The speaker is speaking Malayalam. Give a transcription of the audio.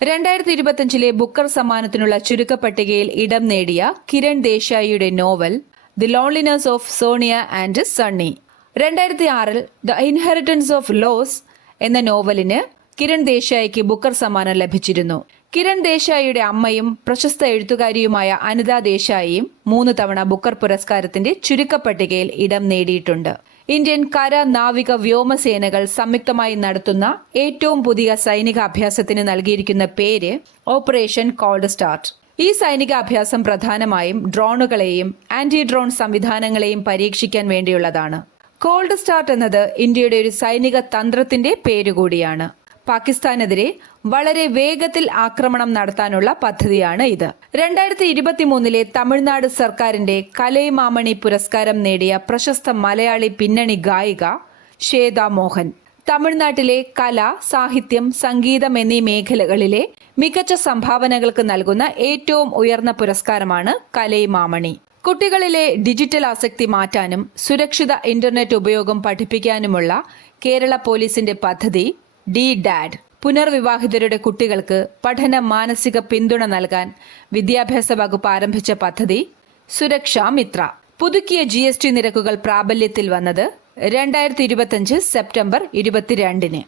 2025 ബുക്കർ സമ്മാനത്തിനുള്ള ചുരുക്കപ്പട്ടികയിൽ ഇടം നേടിയ കിരൺ ദേശായിയുടെ novel the loneliness of Sonia and Sunny. 2006 the inheritance of loss എന്ന നോവലിന് കിരൺ ദേശായിക്ക് ബുക്കർ സമ്മാനം ലഭിച്ചിരുന്നു. കിരൺ ദേശായിയുടെ അമ്മയും പ്രശസ്ത എഴുത്തുകാരിയുമായ അനിത ദേശായിയും 3 തവണ ബുക്കർ പുരസ്കാരത്തിന്റെ ചുരുക്കപ്പട്ടികയിൽ ഇടം നേടിയിട്ടുണ്ട്. ഇന്ത്യൻ കര, നാവിക, വ്യോമസേനകൾ സംയുക്തമായി നടത്തുന്ന ഏറ്റവും പുതിയ സൈനിക അഭ്യാസത്തിന് നൽകിയിരിക്കുന്ന പേര് ഓപ്പറേഷൻ കോൾഡ് സ്റ്റാർട്ട്. ഈ സൈനിക അഭ്യാസം പ്രധാനമായും ഡ്രോണുകളെയും ആന്റി ഡ്രോൺ സംവിധാനങ്ങളെയും പരീക്ഷിക്കാൻ വേണ്ടിയുള്ളതാണ്. കോൾഡ് സ്റ്റാർട്ട് എന്നത് ഇന്ത്യയുടെ ഒരു സൈനിക തന്ത്രത്തിന്റെ പേരുകൂടിയാണ്. പാകിസ്ഥാനെതിരെ വളരെ വേഗത്തിൽ ആക്രമണം നടത്താനുള്ള പദ്ധതിയാണ് ഇത്. 2023 തമിഴ്നാട് സർക്കാരിന്റെ കലൈമാമണി പുരസ്കാരം നേടിയ പ്രശസ്ത മലയാളി പിന്നണി ഗായിക ശ്വേത മോഹൻ തമിഴ്നാട്ടിലെ കല, സാഹിത്യം, സംഗീതം എന്നീ മേഖലകളിലെ മികച്ച സംഭാവനകൾക്ക് നൽകുന്ന ഏറ്റവും ഉയർന്ന പുരസ്കാരമാണ് കലൈമാമണി. കുട്ടികളിലെ ഡിജിറ്റൽ ആസക്തി മാറ്റാനും സുരക്ഷിത ഇന്റർനെറ്റ് ഉപയോഗം പഠിപ്പിക്കാനുമുള്ള കേരള പോലീസിന്റെ പദ്ധതി ഡാഡ്, പുനർവിവാഹിതരുടെ കുട്ടികൾക്ക് പഠന മാനസിക പിന്തുണ നൽകാൻ വിദ്യാഭ്യാസ വകുപ്പ് ആരംഭിച്ച പദ്ധതി സുരക്ഷാ മിത്ര. പുതുക്കിയ GST നിരക്കുകൾ പ്രാബല്യത്തിൽ വന്നത് 2025 സെപ്റ്റംബർ 22-ന്.